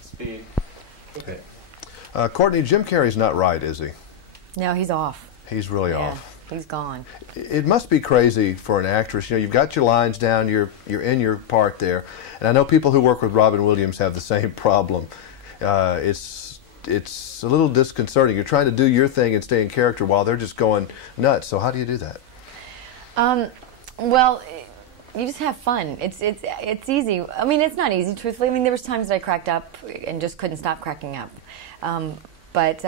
Speed. Okay. Courteney, Jim Carrey's not right, is he? No, he's off. He's really off. He's gone. It must be crazy for an actress. You know, you've got your lines down, you're in your part there, and I know people who work with Robin Williams have the same problem. It's a little disconcerting. You're trying to do your thing and stay in character while they're just going nuts. So how do you do that? Well, you just have fun. It's easy. I mean, it's not easy, truthfully. I mean, there was times that I cracked up and just couldn't stop cracking up. But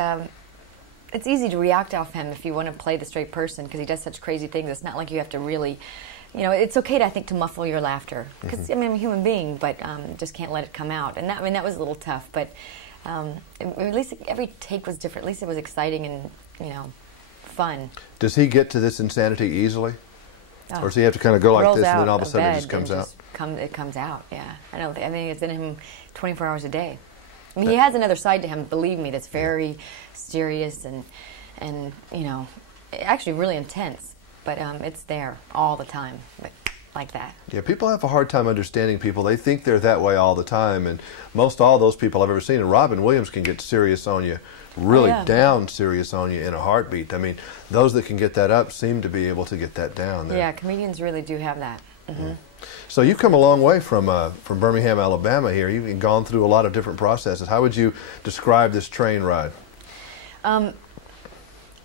it's easy to react off him if you want to play the straight person, because he does such crazy things. It's not like you have to really, you know, it's okay, I think, to muffle your laughter. Because, I mean, I'm a human being, but just can't let it come out. And that, I mean, that was a little tough, but at least every take was different. At least it was exciting and, you know, fun. Does he get to this insanity easily? Or does he have to kind of go like this and then all of a sudden it just comes out? It comes out, yeah. I mean, it's in him 24 hours a day. I mean, he has another side to him, believe me, that's very serious and you know, actually really intense. But it's there all the time, but like that. Yeah, people have a hard time understanding people. They think they're that way all the time, and most all those people I've ever seen, and Robin Williams can get serious on you, really down serious on you in a heartbeat. I mean, those that can get that up seem to be able to get that down there. Yeah, comedians really do have that. So you've come a long way from Birmingham, Alabama here. You've gone through a lot of different processes. How would you describe this train ride?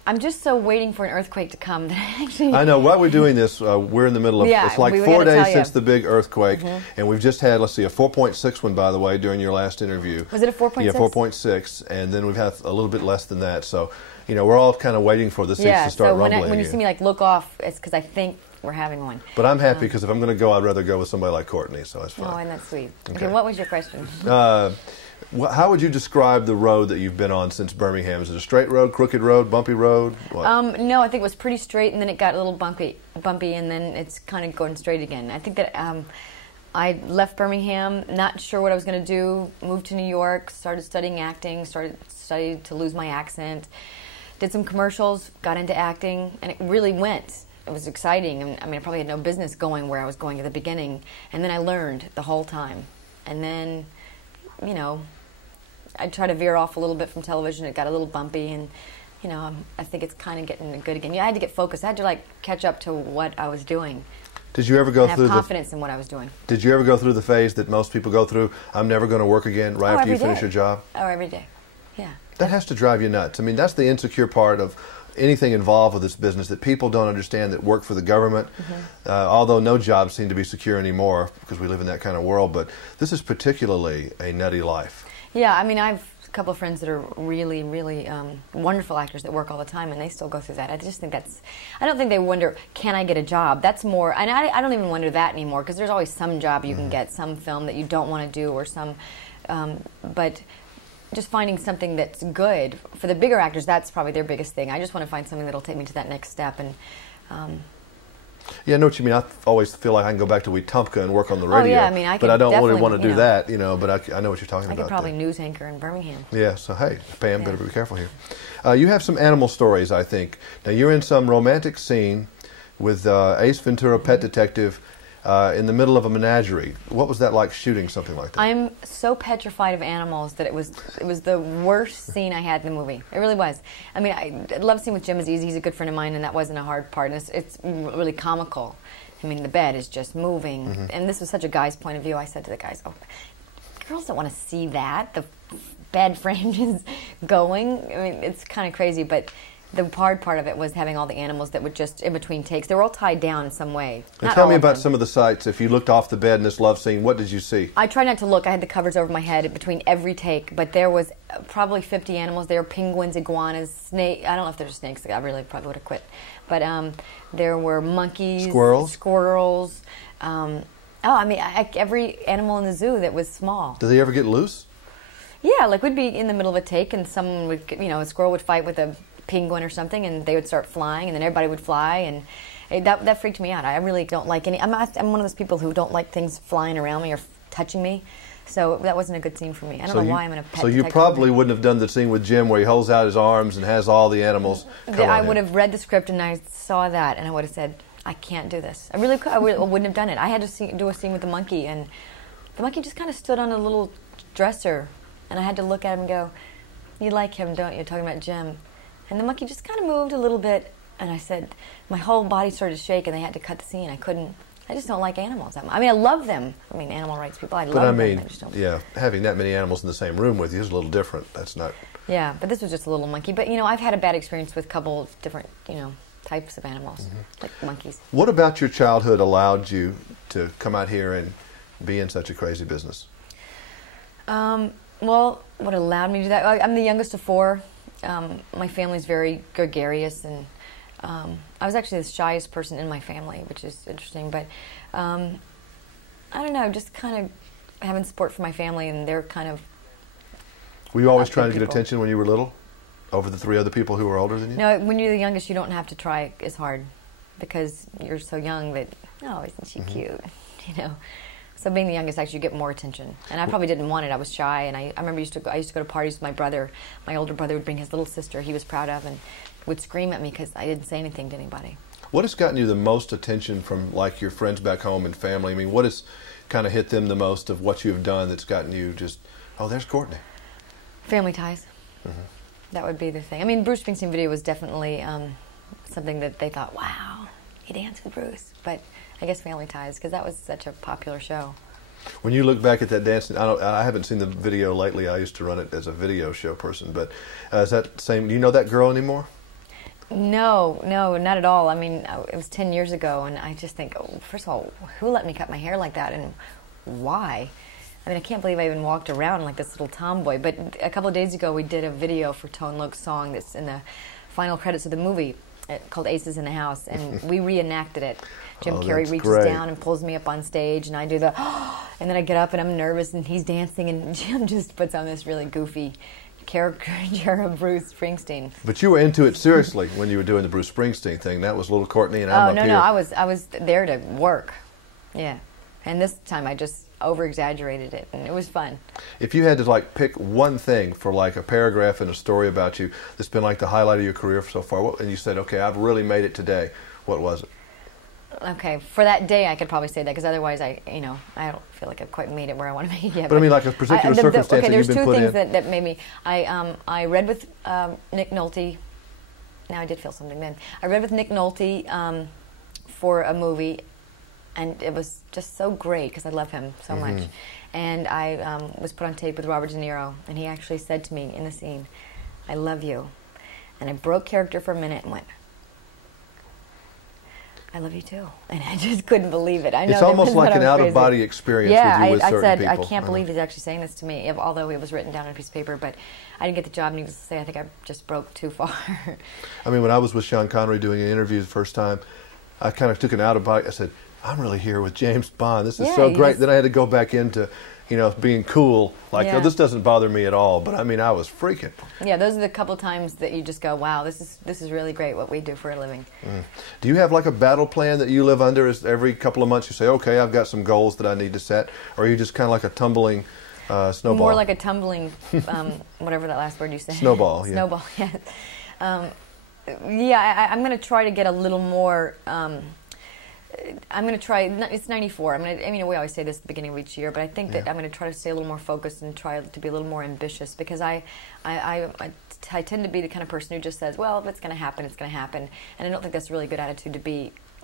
I'm just so waiting for an earthquake to come that actually... I know. While we're doing this, we're in the middle of... it's like 4 days since the big earthquake, and we've just had, let's see, a 4.6 one, by the way, during your last interview. Was it a 4.6? Yeah, 4.6, and then we've had a little bit less than that. So, you know, we're all kind of waiting for the seats to start rumbling. Yeah, so when you see me, like, look off, it's because I think we're having one. But I'm happy because if I'm going to go, I'd rather go with somebody like Courteney, so that's fine. Oh, and that's sweet. Okay, what was your question? How would you describe the road that you've been on since Birmingham? Is it a straight road, crooked road, bumpy road? What? No, I think it was pretty straight, and then it got a little bumpy, and then it's kind of going straight again. I think that I left Birmingham, not sure what I was going to do, moved to New York, started studying acting, studied to lose my accent, did some commercials, got into acting, and it really went. It was exciting. I mean, I probably had no business going where I was going at the beginning, and then I learned the whole time. And then, you know, I tried to veer off a little bit from television. It got a little bumpy, and, you know, I think it's kind of getting good again. Yeah, I had to get focused. I had to, like, catch up to what I was doing. Did you ever go through have confidence in what I was doing? Did you ever go through the phase that most people go through, I'm never going to work again, right after you finish your job? Oh, every day, yeah. That has to drive you nuts. I mean, that's the insecure part of anything involved with this business, that people don't understand that work for the government, although no jobs seem to be secure anymore because we live in that kind of world, but this is particularly a nutty life. Yeah, I mean, I have a couple of friends that are really, really wonderful actors that work all the time, and they still go through that. I just think that's, I don't think they wonder, can I get a job? That's more, and I don't even wonder that anymore, because there's always some job you can get, some film that you don't want to do, or some, but just finding something that's good. For the bigger actors, that's probably their biggest thing. I just want to find something that'll take me to that next step. And yeah, I know what you mean. I always feel like I can go back to Wetumpka and work on the radio. Oh, yeah, I mean, but I don't really want to do that, you know, but I know what you're talking about. I could probably news anchor in Birmingham. Yeah, so hey, Pam, better be careful here. You have some animal stories, I think. Now, you're in some romantic scene with Ace Ventura, Pet Detective, in the middle of a menagerie. What was that like, shooting something like that? I'm so petrified of animals that it was the worst scene I had in the movie. It really was. I mean, I love scene with Jim is easy. He's a good friend of mine, and that wasn't a hard part. And it's really comical. I mean, the bed is just moving. And this was such a guy's point of view. I said to the guys, oh, girls don't want to see that. The bed frame is going. I mean, it's kind of crazy, but the hard part of it was having all the animals that would just, in between takes, they were all tied down in some way. And tell me about some of the sights. If you looked off the bed in this love scene, what did you see? I tried not to look. I had the covers over my head between every take, but there was probably 50 animals. There were penguins, iguanas, snakes. I don't know if there's snakes. I really probably would have quit. But there were monkeys. Squirrels. I mean, every animal in the zoo that was small. Do they ever get loose? Yeah, like we'd be in the middle of a take and someone would, you know, a squirrel would fight with a penguin or something, and they would start flying, and then everybody would fly, and that freaked me out. I really don't like any. I'm one of those people who don't like things flying around me or touching me, so that wasn't a good scene for me. I don't know why I'm in a pet So you probably wouldn't have done the scene with Jim where he holds out his arms and has all the animals come on I would have read the script and I saw that, and I would have said, I can't do this. I really could. I wouldn't have done it. I had to do a scene with the monkey, and the monkey just kind of stood on a little dresser, and I had to look at him and go, "You like him, don't you?" Talking about Jim. And the monkey just kind of moved a little bit, and I said, my whole body started to shake, and they had to cut the scene. I just don't like animals. I mean, I love them. I mean, animal rights people, I love them. I just don't. Yeah, having that many animals in the same room with you is a little different. That's not... Yeah, but this was just a little monkey. But, you know, I've had a bad experience with a couple of different, you know, types of animals, like monkeys. What about your childhood allowed you to come out here and be in such a crazy business? Well, what allowed me to do that? I'm the youngest of four. My family's very gregarious, and I was actually the shyest person in my family, which is interesting. But I don't know, just kind of having support from my family, and they're kind of... Were you always trying to get attention when you were little, over the three other people who were older than you? No, when you're the youngest, you don't have to try as hard, because you're so young that, oh, isn't she cute, you know? So being the youngest, actually, you get more attention. And I probably didn't want it. I was shy, and I remember I used to go to parties with my brother. My older brother would bring his little sister he was proud of, and would scream at me because I didn't say anything to anybody. What has gotten you the most attention from, like, your friends back home and family? I mean, what has kind of hit them the most of what you've done that's gotten you just, oh, there's Courteney? Family ties. That would be the thing. I mean, Bruce Springsteen video was definitely something that they thought, wow, he danced with Bruce. But I guess family ties, because that was such a popular show. When you look back at that dance, I haven't seen the video lately. I used to run it as a video show person. But is that same? Do you know that girl anymore? No, not at all. I mean, it was 10 years ago, and I just think, oh, first of all, who let me cut my hair like that, and why? I mean, I can't believe I even walked around like this little tomboy. But a couple of days ago, we did a video for Tone Loc's song that's in the final credits of the movie called Aces in the House, and we reenacted it. Jim Carrey reaches down and pulls me up on stage, and I do the, and then I get up and I'm nervous, and he's dancing, and Jim just puts on this really goofy caricature of Bruce Springsteen. But you were into it seriously when you were doing the Bruce Springsteen thing. That was little Courteney, and I'm up here. No, I was there to work. Yeah. And this time I just over-exaggerated it, and it was fun. If you had to, like, pick one thing for, like, a paragraph in a story about you that's been, like, the highlight of your career so far, and you said, okay, I've really made it today, what was it? Okay, for that day I could probably say that, because otherwise I don't feel like I've quite made it where I want to make it yet. But I mean, like, a particular circumstance that you've been put in. There's two things that made me. I read with Nick Nolte. Now I did feel something then. I read with Nick Nolte for a movie, and it was just so great because I love him so much. And I was put on tape with Robert De Niro, and he actually said to me in the scene, "I love you." And I broke character for a minute and went, "I love you too," and I just couldn't believe it. I know it's almost like an out-of-body experience with you with certain said, people. I can't believe he's actually saying this to me, although it was written down on a piece of paper. But I didn't get the job, needless to say. I think I just broke too far. I mean, when I was with Sean Connery doing an interview the first time, I kind of took an out-of-body. I said, I'm really here with James Bond. This is so great. Then I had to go back into, being cool. Like, oh, this doesn't bother me at all. But I mean, I was freaking. Yeah, those are the couple times that you just go, wow, this is really great what we do for a living. Do you have like a battle plan that you live under? Is every couple of months you say, okay, I've got some goals that I need to set, or are you just kind of like a tumbling snowball? More like a tumbling, whatever that last word you said. Snowball. Yeah. Snowball. Yeah. I'm going to try to get a little more. I'm going to try, it's 94, we always say this at the beginning of each year, but I think that I'm going to try to stay a little more focused and try to be a little more ambitious, because I tend to be the kind of person who just says, well, if it's going to happen, it's going to happen, and I don't think that's a really good attitude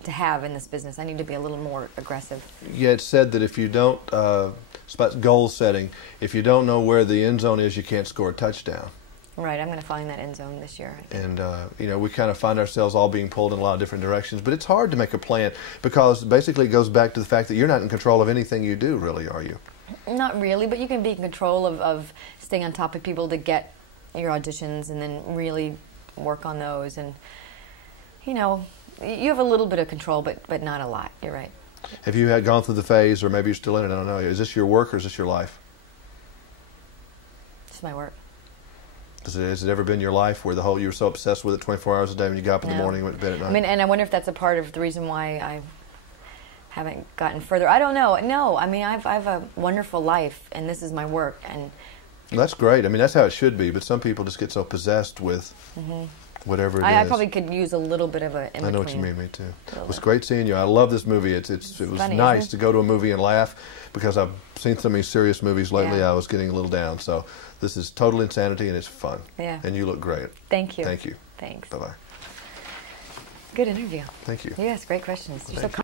to have in this business. I need to be a little more aggressive. Yeah, it's said that if you don't, it's about goal setting, if you don't know where the end zone is, you can't score a touchdown. Right, I'm going to find that end zone this year. And, we kind of find ourselves all being pulled in a lot of different directions. But it's hard to make a plan because basically it goes back to the fact that you're not in control of anything you do, really, are you? Not really, but you can be in control of staying on top of people to get your auditions and then really work on those. And, you have a little bit of control, but not a lot. You're right. Have you gone through the phase, or maybe you're still in it, I don't know. Is this your work or is this your life? It's my work. Has it ever been your life where you were so obsessed with it 24 hours a day when you got up in the morning and went to bed at night? And I wonder if that's a part of the reason why I haven't gotten further. I don't know. No, I have a wonderful life, and this is my work. And that's great. I mean, that's how it should be, but some people just get so possessed with whatever it is. I probably could use a little bit of a in I know what between. you mean, me too. It was great seeing you. I love this movie. It was funny, nice to go to a movie and laugh, because I've seen so many serious movies lately. Yeah. I was getting a little down. So this is total insanity, and it's fun. Yeah. And you look great. Thank you. Thank you. Thanks. Bye-bye. Good interview. Thank you. Yes, great questions. You're so